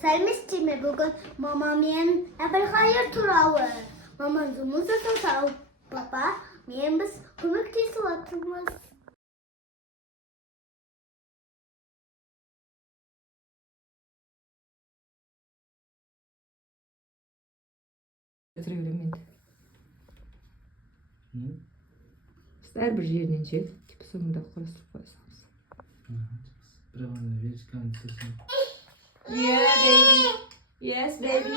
Сәлеметсіздер ме? Бүгін мама мен Әбілқайыр туралы мамандығымыз жасау. Папа, біз көмектесіп отырмыз. Өтіре беремін енді. Әрбір жерінен жел, типа соңында құрастырып қоя саламыз. Бірақ ана вершканы тұрсын. Yeah, baby. Yes, baby.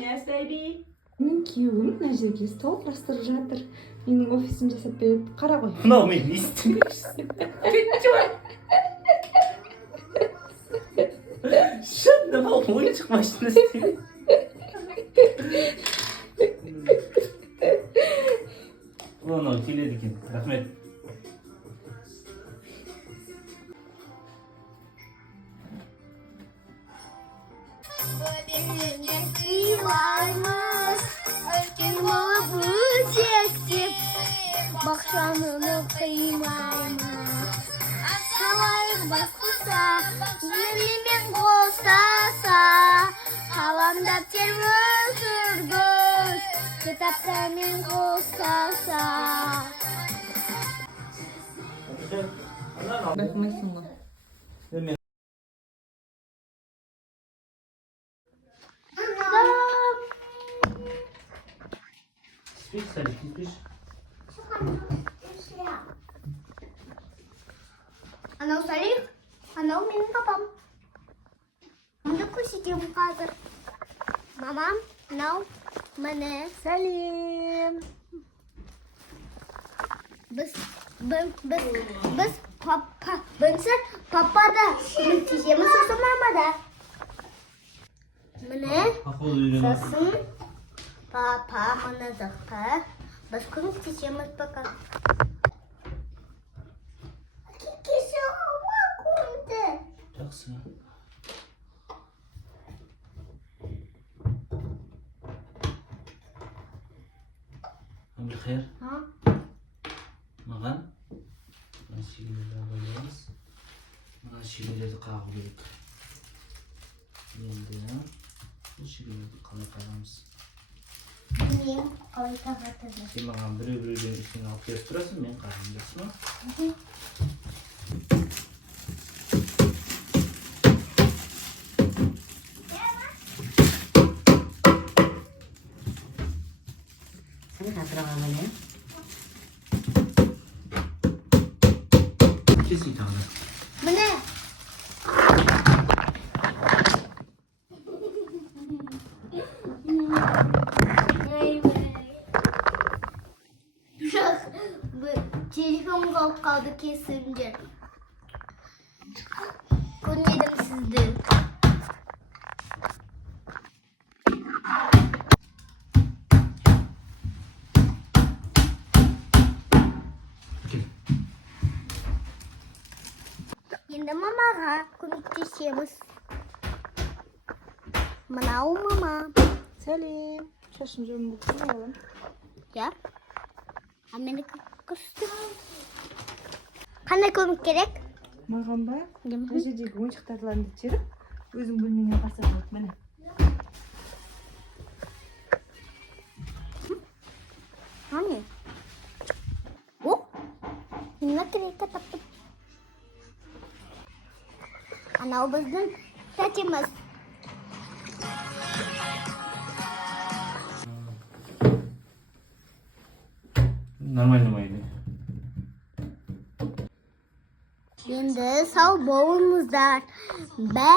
Yes, baby. Менің күйеуім мына жерге стол құрастырып жатыр. Менің офисім жасап береді. Қара ғой. Мынау мен не істемекшісің? Шыннан ойыншық машина істемек. Анау келеді екен. Рахмет. Бақшаны қимаймыз. Қалайық басқыса, жөнімен қостаса, қаламдап терміз үргіз, кітаптармен қостаса. Байқамайсың ғой. Спиш, Салик, не спишь? Анау Салих, анау менің папам. Мұнда көрсетемін қазір. Мамам, мынау міне. Сәлем. Біз папада көмектесеміз, сосын мамада. Міне, сосын папа мұны зықпы. Біз көмектесеміз пока. Кекесі ауа көмді. Жақсы. Әбілқайыр, маған мына шегелерді байлаймыз. Мына шегелерді қағу керек. Енді бұл шегелерді қалай қағамыз? Білмеймін, қалай қағатынын. Сен маған біреу-біреуден ішін алып беріп тұрасың, мен қағамын, жақсы ма? Сәлем атыраған міне. Кесей тағы да. Міне. Телефон қалды кесімдер. Көрмедім сізді. Енді мамаға көмектесеміз. Мынау мама. Сәлем. Шашым жөмін бұқтың алым. Я? А мені күшті. Қандай көмек керек? Маған ба? Бұл жердегі ойыншықтарларымды теріп, өзің бөлмеңе басып міне. Ане? О? Мына керекке таптым. Анау біздің тәтеміз. Нормально ма еді? Енді сау болыңыздар.